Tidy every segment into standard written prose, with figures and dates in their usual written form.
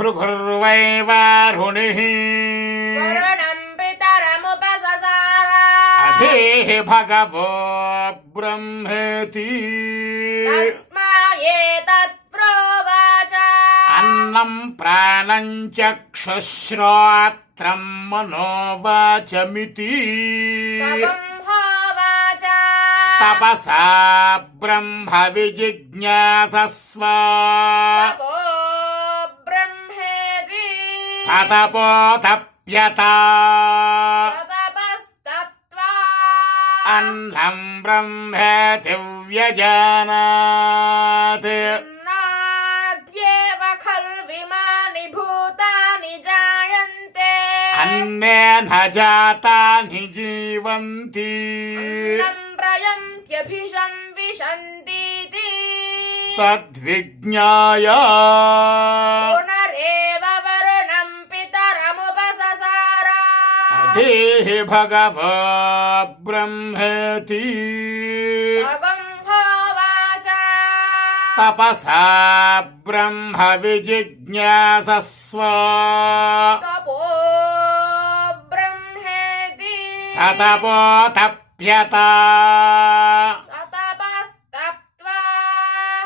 भृगुर्वैवारुणिः वरुणं पितरमुपससार अधेः भगवो ब्रह्मेति तस्मायेतत्प्रोवाच अन्नं प्राणं चक्षुश्रोत्रं मनोवाचमिति तपंहोवाच तपसा ब्रह्म विजिज्ञासस्व तपो ब्रह्मेति सतपोतप्यता तपस्तप्त्वा अन्नं ब्रह्मेति व्यजानात् नाद्येव खल्विमानि भूतानि जायन्ते अन्नेन जातानि जीवन्ति अन्नं प्रयन्त्यभिशंविशन्तीति तद्विज्ञाय पुनरेव वरुणं पितरमुपससार अधेः भगवो ब्रह्मेति भगंहोवाच तपसा ब्रह्म विजिज्ञासस्व तपो ब्रह्मेति सतपोतप्यता सतपस्तप्त्वा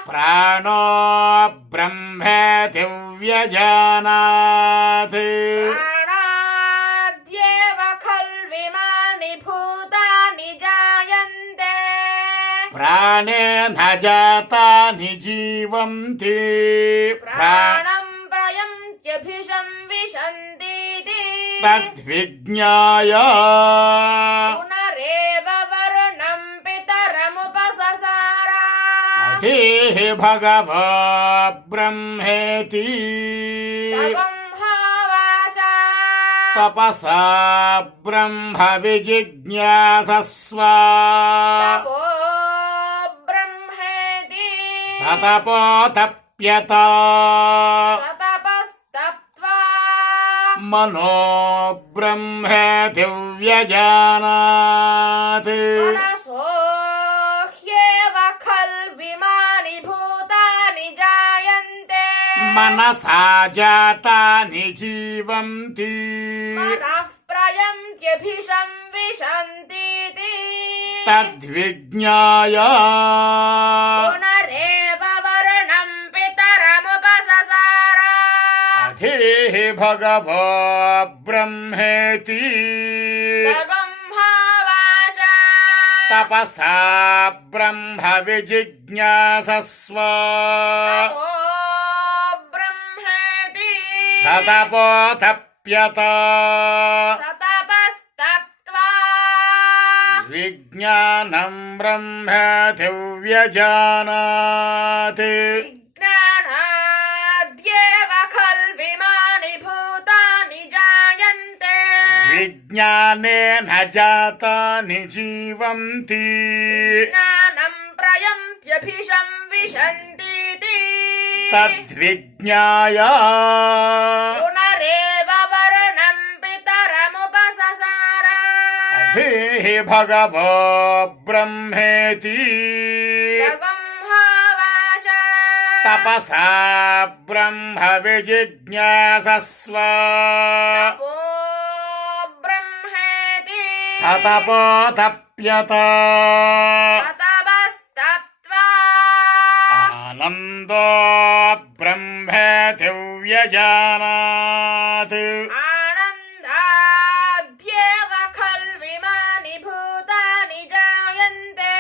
प्राणो ब्रह्मेति व्यजानात् प्राणाद्येव खल्विमानि भूतानि जायन्ते प्राणेन जातानि जीवन्ति प्राणं प्रयन्त्यभिशंविशन्तीति तद्विज्ञाय पुनरेव वरुणं पितरमुपससार अधेः भगवो ब्रह्मेति भगंहोवाच तपसा ब्रह्म विजिज्ञासस्व तपो ब्रह्मेति सतपोतप्यता सतपस्तप्त्वा मनो ब्रह्मेति व्यजानात् मनसो ह्येव खल्विमानि भूतानि जायन्ते मनसा जातानि जीवन्ति मनः प्रयन्त्यभिशंविशन्तीति तद्विज्ञाय पुनरेव वरुणं पितरमुपससार अधेः भगवो ब्रह्मेति भगंहोवाच तपसा ब्रह्म विजिज्ञासस्व तपो ब्रह्मेति सतपोतप्यता सतपस्तप्त्वा विज्ञानं ब्रह्मेति व्यजानात् विज्ञानाद्येव खल्विमानि भूतानि जायन्ते विज्ञानेन जातानि जीवन्ति ज्ञानं प्रयन्त्यभिशंविशन्तीति तद्विज्ञाय पुनरेव वरुणं पितरमुपससार अधेः भगवो ब्रह्मेति भगंहोवाच तपसा ब्रह्म विजिज्ञासस्व तपो ब्रह्मेति सतपोतप्यता सतपस्तप्त्वा आनन्दो ब्रह्मेति व्यजानात् आनन्दाद्येव खल्विमानि भूतानि जायन्ते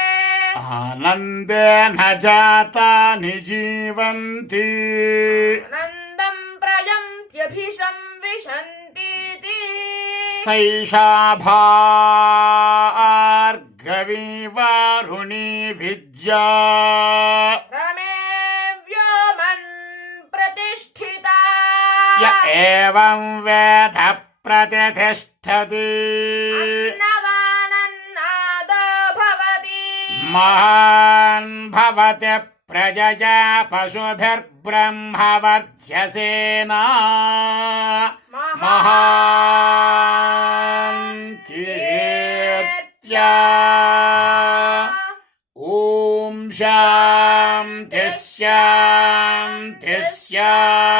आनन्देन जातानि जीवन्ति आनन्दं प्रयन्त्यभिशंविशन्तीति सैषा भार्गवी वारुणी विद्या रमे व्योमन् प्रतिष्ठिता य एवं वेद प्रतिष्ठति अन्नवानन्नादो भवति महान् भवति प्रजया पशुभिर्ब्रह्मवर्ध्यसेना महान् कीर्त्या ॐ शान्तिः शान्तिः शान्तिः